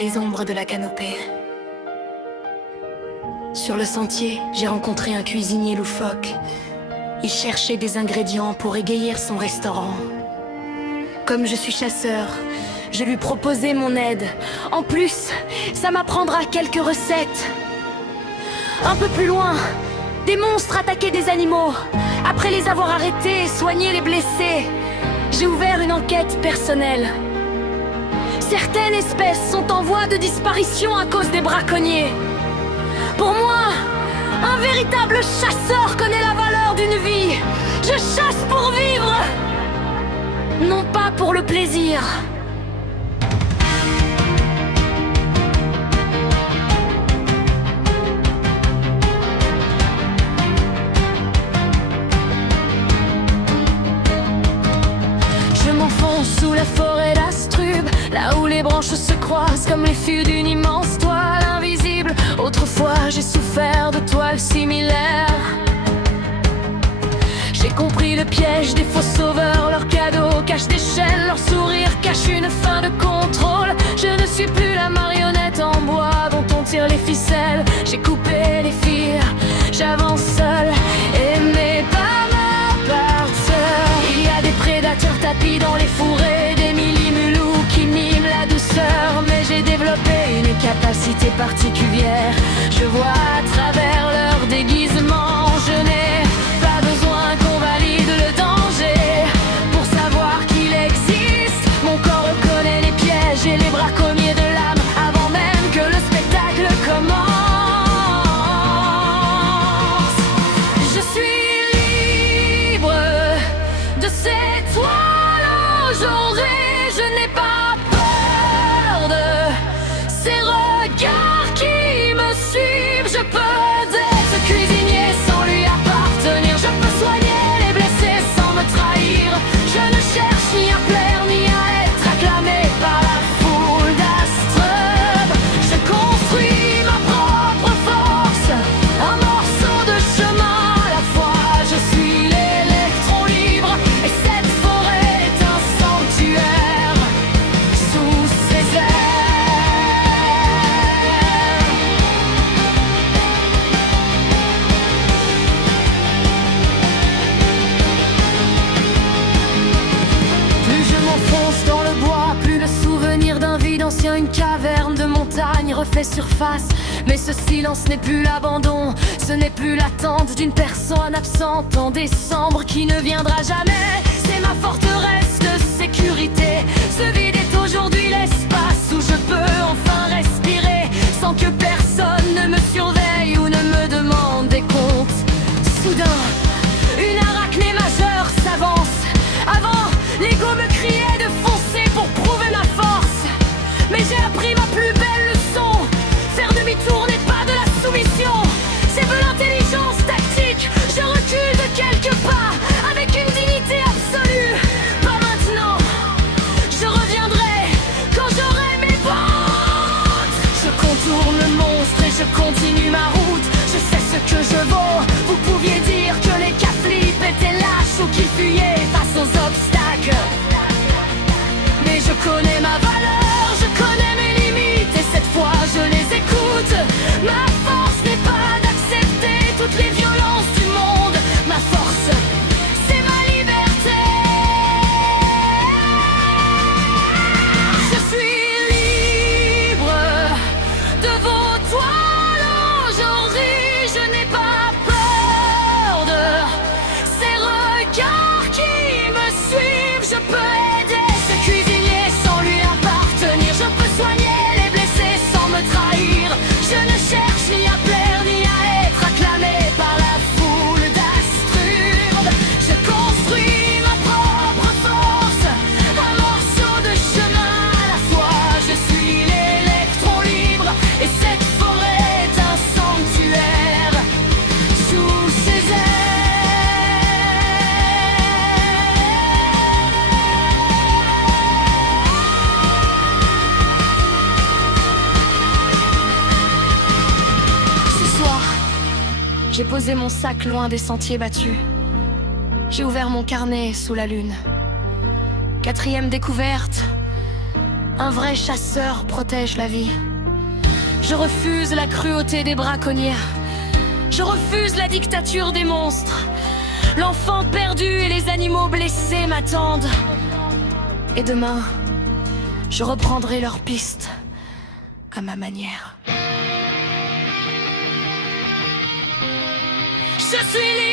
les ombres de la canopée. Sur le sentier, j'ai rencontré un cuisinier loufoque. Il cherchait des ingrédients pour égayer son restaurant. Comme je suis chasseur, je lui proposai mon aide. En plus, ça m'apprendra quelques recettes. Un peu plus loin, des monstres attaquaient des animaux. Après les avoir arrêtés et soigné les blessés, j'ai ouvert une enquête personnelle. Certaines espèces sont en voie de disparition à cause des braconniers. Pour moi, un véritable chasseur connaît la valeur d'une vie. Je chasse pour vivre, non pas pour le plaisir. Je m'enfonce sous la forêt d'Astrub, là où les branches se croisent comme les fûts d'une immense toile invisible. Autrefois j'ai souffert de toiles similaires. J'ai compris le piège des faux sauveurs. Leurs cadeaux cachent des chaînes, leur sourire cache une fin de contrôle. Je ne suis plus la marionnette en bois dont on tire les ficelles. J'ai coupé les fils, j'avance seul et mes pas m'appartiennent. Il y a des prédateurs tapis dans les fourrés, des millimulous qui miment la douceur. Mais j'ai développé une capacité particulière. Je vois à travers leur déguisement. Je n'ai pas besoin qu'on valide le danger pour savoir qu'il existe. Mon corps reconnaît les pièges et les braconniers de l'âme avant même que le spectacle commence. Je suis libre de ces toiles aujourd'hui. Je n'ai pas peur de ces regards qui me suivent. Je peux aider ce cuisinier sans lui appartenir. Je peux soigner les blessés sans me trahir. Je ne cherche ni à plaire ni à être acclamé par la foule d'Astrub. Je construis ma propre force, un morceau de chemin à la fois. Je suis l'électron libre et cette forêt est un sanctuaire sous ses airs. Plus je m'enfonce dans le bois, plus le souvenir d'un vide ancien, une caverne de montagne refait surface. Mais ce silence n'est plus l'abandon, ce n'est plus l'attente d'une personne absente en décembre qui ne viendra jamais. C'est ma forteresse de sécurité. Ce vide est aujourd'hui l'espace où je peux enfin respirer sans que personne ne me surveille ou ne me demande des comptes. Soudain, une arachnée majeure s'avance. Avant, l'ego me criait de foncer pour prouver ma force. Mais j'ai appris ma plus belle leçon. Faire demi-tour n'est pas de la soumission, c'est de l'intelligence tactique. Je recule de quelques pas avec une dignité absolue. Pas maintenant, je reviendrai quand j'aurai mes bottes. Je contourne le monstre et je continue ma route. Je sais ce que je vaux. Vous pouviez dire que les Caflip étaient lâches ou qu'ils fuyaient face aux obstacles. Mais je connais ma valeur, je connais mes limites et cette fois je les écoute. Ma force n'est pas d'accepter toutes les violences du monde. Ma force, c'est ma liberté. Je suis libre de vos toiles aujourd'hui. Je n'ai pas peur de ces regards qui me suivent. Je peux aider ce cuisinier sans lui appartenir. Je peux soigner les blessés sans me trahir. Je ne cherche ni à plaire ni à être acclamé par la foule d'Astrub. Je construis ma propre force, un morceau de chemin à la fois. Je suis l'électron libre et cette forêt est un sanctuaire sous ses airs. Ce soir, j'ai posé mon sac loin des sentiers battus. J'ai ouvert mon carnet sous la lune. 4e découverte, Un vrai chasseur protège la vie. Je refuse la cruauté des braconniers. Je refuse la dictature des monstres. L'enfant perdu et les animaux blessés m'attendent. Et demain, je reprendrai leur piste à ma manière. Je suis libre.